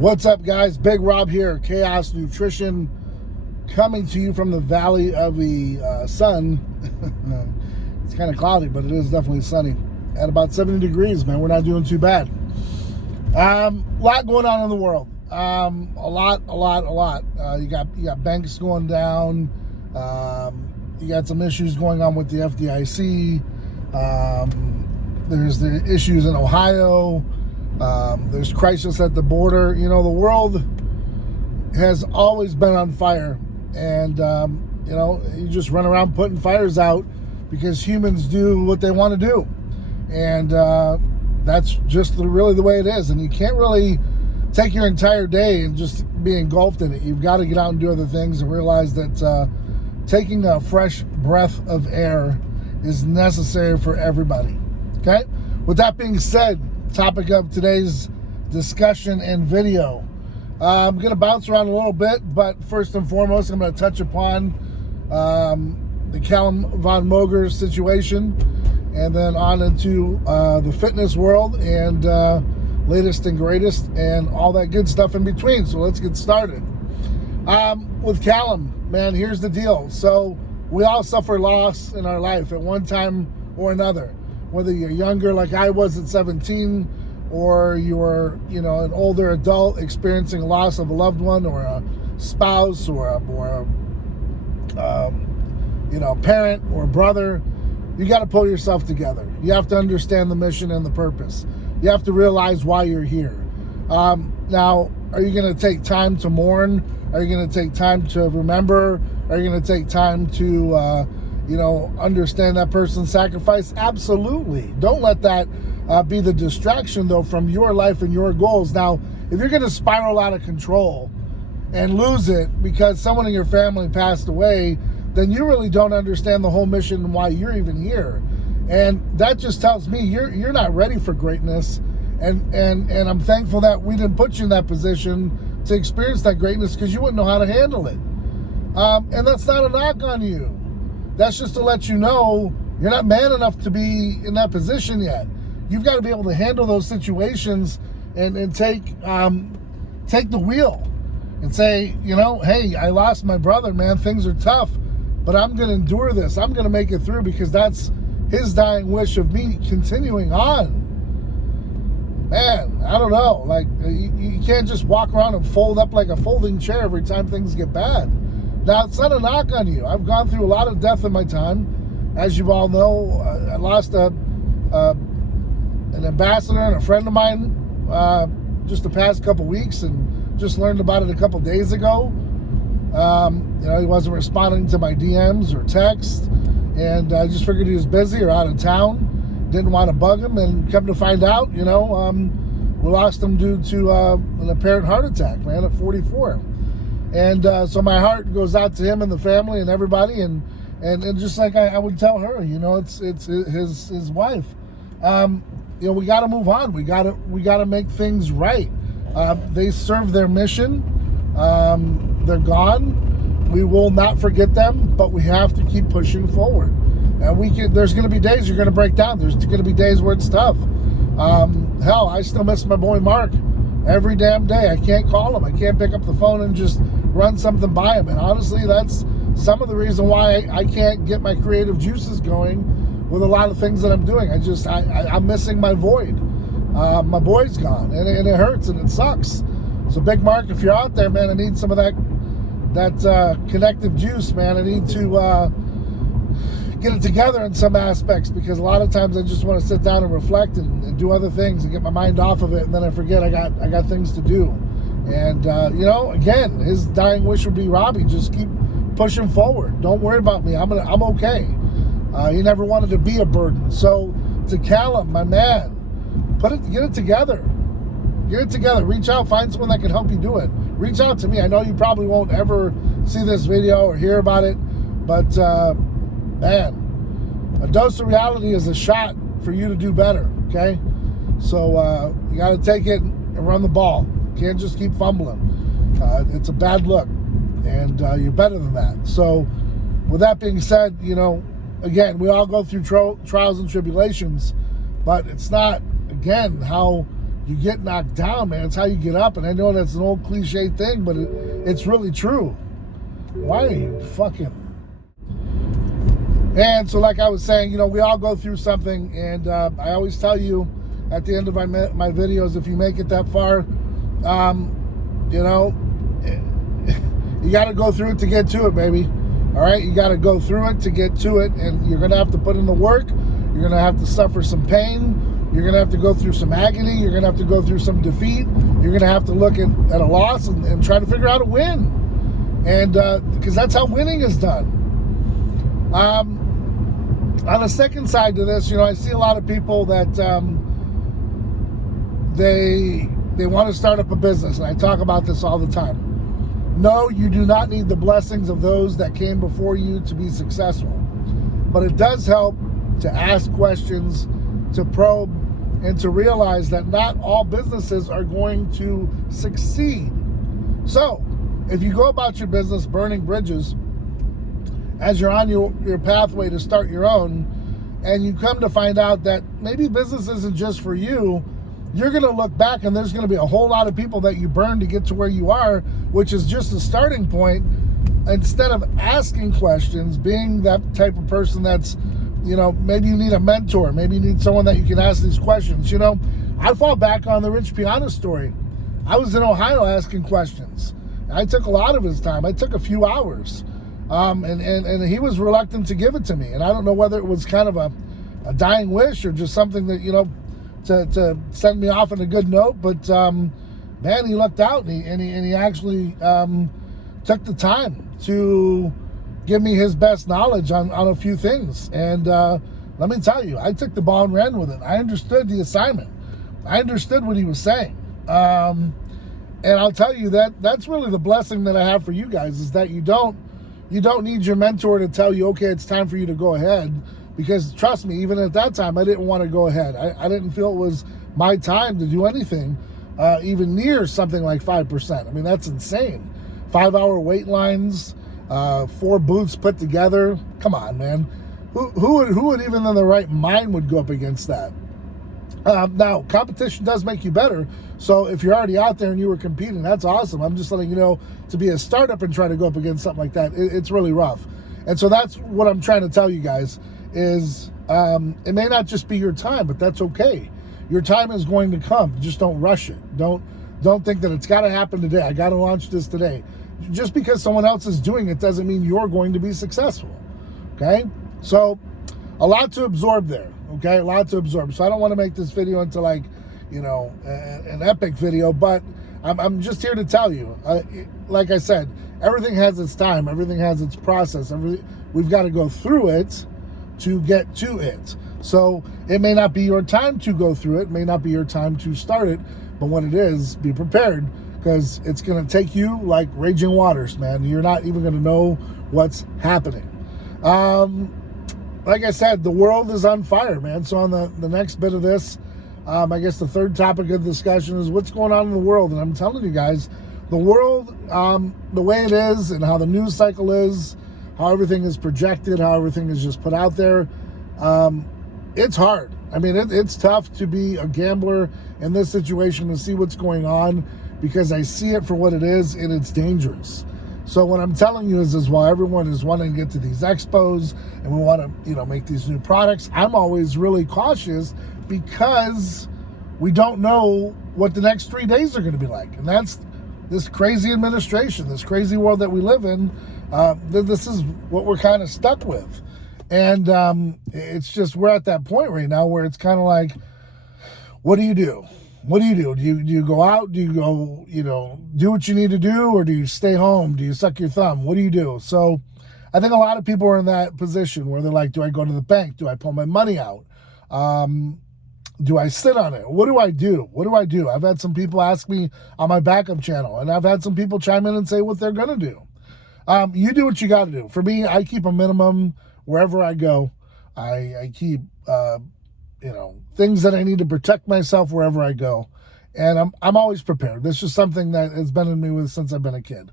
What's up, guys? Big Rob here, Chaos Nutrition, coming to you from the Valley of the Sun. It's kind of cloudy, but it is definitely sunny. At about 70 degrees, man. We're not doing too bad. A lot going on in the world. A lot. You got banks going down. You got some issues going on with the FDIC. There's the issues in Ohio. There's crisis at the border. You know, the world has always been on fire. And, you just run around putting fires out because humans do what they want to do. And that's just really the way it is. And you can't really take your entire day and just be engulfed in it. You've got to get out and do other things and realize that taking a fresh breath of air is necessary for everybody. Okay? With that being said, topic of today's discussion and video. I'm going to bounce around a little bit, but first and foremost, I'm going to touch upon the Calum Von Moger situation, and then on into the fitness world and latest and greatest and all that good stuff in between. So let's get started. With Calum, man, here's the deal. So we all suffer loss in our life at one time or another. Whether you're younger like I was at 17, or you're, an older adult experiencing loss of a loved one or a spouse or a parent or a brother, you got to pull yourself together. You have to understand the mission and the purpose. You have to realize why you're here. Now, are you going to take time to mourn? Are you going to take time to remember? Are you going to take time to understand that person's sacrifice? Absolutely. Don't let that be the distraction, though, from your life and your goals. Now, if you're going to spiral out of control and lose it because someone in your family passed away, then you really don't understand the whole mission and why you're even here. And that just tells me you're not ready for greatness. And I'm thankful that we didn't put you in that position to experience that greatness, because you wouldn't know how to handle it. And that's not a knock on you. That's just to let you know you're not man enough to be in that position yet. You've got to be able to handle those situations and take the wheel and say, hey, I lost my brother, man. Things are tough, but I'm going to endure this. I'm going to make it through, because that's his dying wish of me continuing on. Man, I don't know. Like, you can't just walk around and fold up like a folding chair every time things get bad. Now, it's not a knock on you. I've gone through a lot of death in my time. As you all know, I lost an ambassador and a friend of mine just the past couple weeks, and just learned about it a couple days ago. He wasn't responding to my DMs or texts, and I just figured he was busy or out of town. Didn't want to bug him, and come to find out, we lost him due to an apparent heart attack, man, at 44. And so my heart goes out to him and the family and everybody, and just like I would tell her, it's his wife. We got to move on. We got to make things right. They served their mission. They're gone. We will not forget them, but we have to keep pushing forward. And there's going to be days you're going to break down. There's going to be days where it's tough. Hell, I still miss my boy Mark every damn day. I can't call him. I can't pick up the phone and just run something by him. And honestly, that's some of the reason why I can't get my creative juices going with a lot of things that I'm doing. I'm missing my void. My boy's gone, and it hurts and it sucks. So Big Mark, if you're out there, man, I need some of that connective juice, man. I need to get it together in some aspects, because a lot of times I just want to sit down and reflect and do other things and get my mind off of it, and then I forget I got things to do. And again, his dying wish would be, Robbie, just keep pushing forward. Don't worry about me. I'm okay. He never wanted to be a burden. So to Calum, my man, get it together. Get it together. Reach out, find someone that can help you do it. Reach out to me. I know you probably won't ever see this video or hear about it, but man, a dose of reality is a shot for you to do better, okay? So you got to take it and run the ball. Can't just keep fumbling. It's a bad look, and you're better than that. So with that being said, again, we all go through trials and tribulations, but it's not, again, how you get knocked down, man. It's how you get up. And I know that's an old cliche thing, but it's really true. Why are you fucking... And so like I was saying, we all go through something. And I always tell you at the end of my videos, if you make it that far, you got to go through it to get to it, baby. All right? You got to go through it to get to it. And you're going to have to put in the work. You're going to have to suffer some pain. You're going to have to go through some agony. You're going to have to go through some defeat. You're going to have to look at a loss and try to figure out how to win. And because that's how winning is done. On the second side to this, I see a lot of people that they want to start up a business. And I talk about this all the time. No, you do not need the blessings of those that came before you to be successful. But it does help to ask questions, to probe, and to realize that not all businesses are going to succeed. So, if you go about your business burning bridges as you're on your pathway to start your own, and you come to find out that maybe business isn't just for you, you're going to look back and there's going to be a whole lot of people that you burned to get to where you are, which is just a starting point. Instead of asking questions, being that type of person that's, maybe you need a mentor. Maybe you need someone that you can ask these questions. I fall back on the Rich Piana story. I was in Ohio asking questions. I took a lot of his time. I took a few hours. And he was reluctant to give it to me. And I don't know whether it was kind of a dying wish or just something that, to send me off on a good note. But, man, he looked out and he actually took the time to give me his best knowledge on a few things. And let me tell you, I took the ball and ran with it. I understood the assignment. I understood what he was saying. And I'll tell you that's really the blessing that I have for you guys, is that you don't need your mentor to tell you, okay, it's time for you to go ahead. Because trust me, even at that time, I didn't want to go ahead. I didn't feel it was my time to do anything, even near something like 5%. I mean, that's insane. 5-hour wait lines, 4 booths put together. Come on, man. Who would even in the right mind would go up against that? Now, competition does make you better. So if you're already out there and you were competing, that's awesome. I'm just letting you know, to be a startup and try to go up against something like that, it's really rough. And so that's what I'm trying to tell you guys is it may not just be your time, but that's okay. Your time is going to come. Just don't rush it. Don't think that it's got to happen today. I got to launch this today. Just because someone else is doing it doesn't mean you're going to be successful. Okay? So a lot to absorb there. Okay? A lot to absorb. So I don't want to make this video into like, an epic video, but I'm just here to tell you, like I said, everything has its time. Everything has its process. We've got to go through it to get to it. So it may not be your time to go through it. It may not be your time to start it. But when it is, be prepared, because it's going to take you like raging waters, man. You're not even going to know what's happening. Like I said, the world is on fire, man. So on the next bit of this, I guess the third topic of discussion is what's going on in the world. And I'm telling you guys, the world, the way it is and how the news cycle is, how everything is projected, how everything is just put out there, it's hard. I mean, it's tough to be a gambler in this situation and see what's going on, because I see it for what it is, and it's dangerous. So what I'm telling you is while everyone is wanting to get to these expos and we want to, make these new products, I'm always really cautious, because we don't know what the next 3 days are going to be like. And that's this crazy administration, this crazy world that we live in. This is what we're kind of stuck with. And it's just, we're at that point right now where it's kind of like, what do you do? What do you do? Do you go out? Do you go, do what you need to do? Or do you stay home? Do you suck your thumb? What do you do? So I think a lot of people are in that position where they're like, do I go to the bank? Do I pull my money out? Do I sit on it? What do I do? What do I do? I've had some people ask me on my backup channel, and I've had some people chime in and say what they're going to do. You do what you got to do. For me, I keep a minimum wherever I go. I keep, things that I need to protect myself wherever I go. And I'm always prepared. This is something that has been in me since I've been a kid.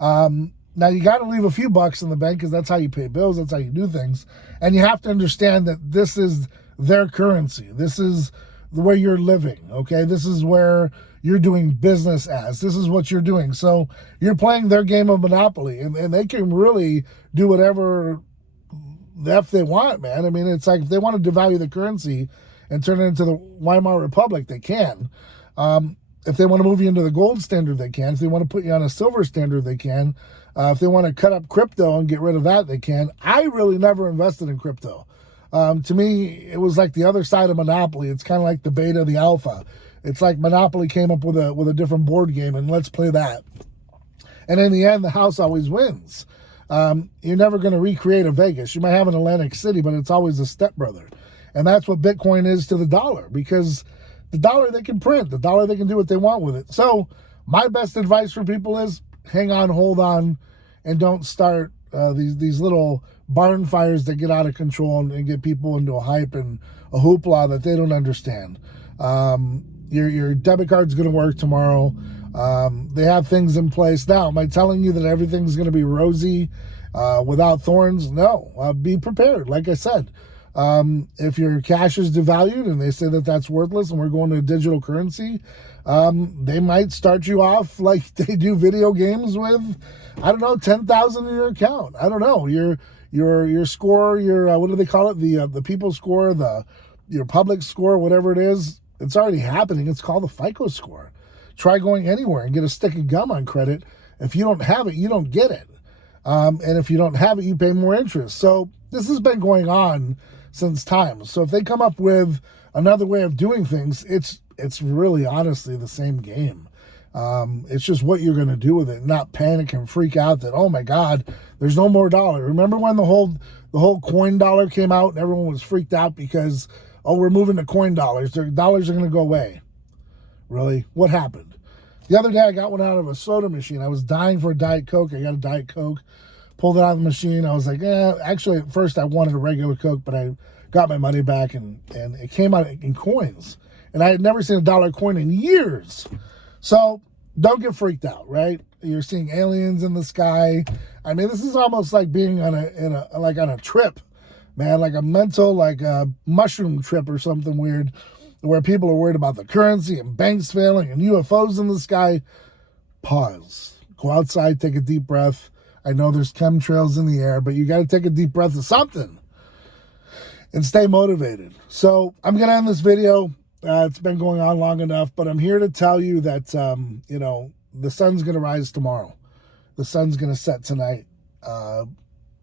Now, you got to leave a few bucks in the bank, because that's how you pay bills. That's how you do things. And you have to understand that this is their currency. This is where you're living, okay? This is where you're doing business as. This is what you're doing. So you're playing their game of Monopoly, and they can really do whatever the F they want, man. I mean, it's like if they want to devalue the currency and turn it into the Weimar Republic, they can. If they want to move you into the gold standard, they can. If they want to put you on a silver standard, they can. If they want to cut up crypto and get rid of that, they can. I really never invested in crypto. To me, it was like the other side of Monopoly. It's kind of like the beta, the alpha. It's like Monopoly came up with a different board game, and let's play that. And in the end, the house always wins. You're never going to recreate a Vegas. You might have an Atlantic City, but it's always a stepbrother. And that's what Bitcoin is to the dollar, because the dollar they can print, the dollar they can do what they want with it. So my best advice for people is hang on, hold on, and don't start these little barn fires that get out of control and get people into a hype and a hoopla that they don't understand. Your debit card's going to work tomorrow. They have things in place now. Am I telling you that everything's going to be rosy without thorns? No. Be prepared. Like I said, if your cash is devalued and they say that that's worthless and we're going to a digital currency, they might start you off like they do video games with, I don't know, 10,000 in your account. I don't know. Your score, your what do they call it? The people score, your public score, whatever it is. It's already happening. It's called the FICO score. Try going anywhere and get a stick of gum on credit. If you don't have it, you don't get it. And if you don't have it, you pay more interest. So this has been going on since time. So if they come up with another way of doing things, it's really honestly the same game. It's just what you're going to do with it, not panic and freak out that, oh my God, there's no more dollar. Remember when the whole coin dollar came out and everyone was freaked out because, oh, we're moving to coin dollars. Their dollars are going to go away. Really? What happened? The other day I got one out of a soda machine. I was dying for a Diet Coke. I got a Diet Coke, pulled it out of the machine. I was like, actually at first I wanted a regular Coke, but I got my money back and it came out in coins. And I had never seen a dollar coin in years. So don't get freaked out, right? You're seeing aliens in the sky. I mean, this is almost like being on a trip, man, like a mental, like a mushroom trip or something weird, where people are worried about the currency and banks failing and UFOs in the sky. Pause. Go outside, take a deep breath. I know there's chemtrails in the air, but you got to take a deep breath of something and stay motivated. So I'm going to end this video. It's been going on long enough, but I'm here to tell you that, the sun's going to rise tomorrow. The sun's going to set tonight.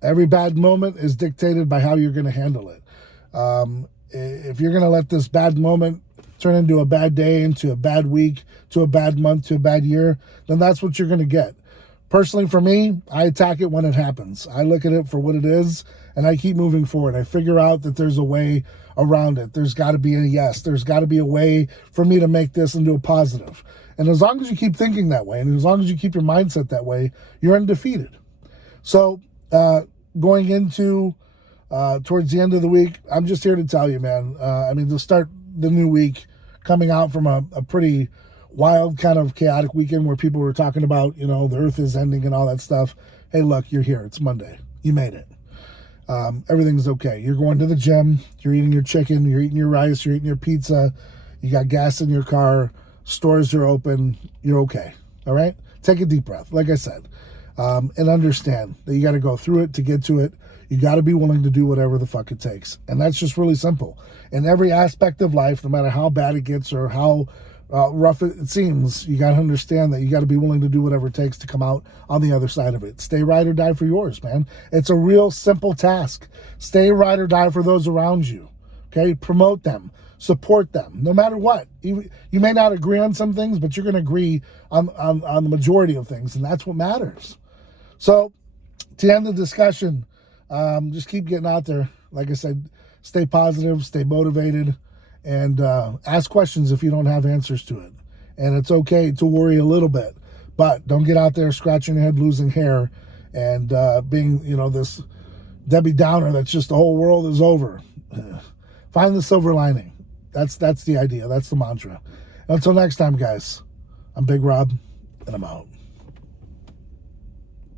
Every bad moment is dictated by how you're going to handle it. If you're going to let this bad moment turn into a bad day, into a bad week, to a bad month, to a bad year, then that's what you're going to get. Personally, for me, I attack it when it happens. I look at it for what it is, and I keep moving forward. I figure out that there's a way around it. There's got to be a yes. There's got to be a way for me to make this into a positive. And as long as you keep thinking that way, and as long as you keep your mindset that way, you're undefeated. So going into towards the end of the week, I'm just here to tell you, man, to start the new week, coming out from a pretty wild kind of chaotic weekend where people were talking about, the earth is ending and all that stuff. Hey, look, you're here. It's Monday. You made it. Everything's okay. You're going to the gym. You're eating your chicken. You're eating your rice. You're eating your pizza. You got gas in your car. Stores are open. You're okay. All right? Take a deep breath, like I said, and understand that you got to go through it to get to it. You got to be willing to do whatever the fuck it takes. And that's just really simple. In every aspect of life, no matter how bad it gets or how rough it seems, you got to understand that you got to be willing to do whatever it takes to come out on the other side of it. Stay ride or die for yours, man. It's a real simple task. Stay ride or die for those around you. Okay? Promote them. Support them, no matter what. You may not agree on some things, but you're going to agree on the majority of things, and that's what matters. So, to end the discussion, just keep getting out there. Like I said, stay positive, stay motivated, and ask questions if you don't have answers to it. And it's okay to worry a little bit, but don't get out there scratching your head, losing hair, and being, this Debbie Downer that's just the whole world is over. Find the silver lining. That's the idea. That's the mantra. Until next time, guys, I'm Big Rob, and I'm out.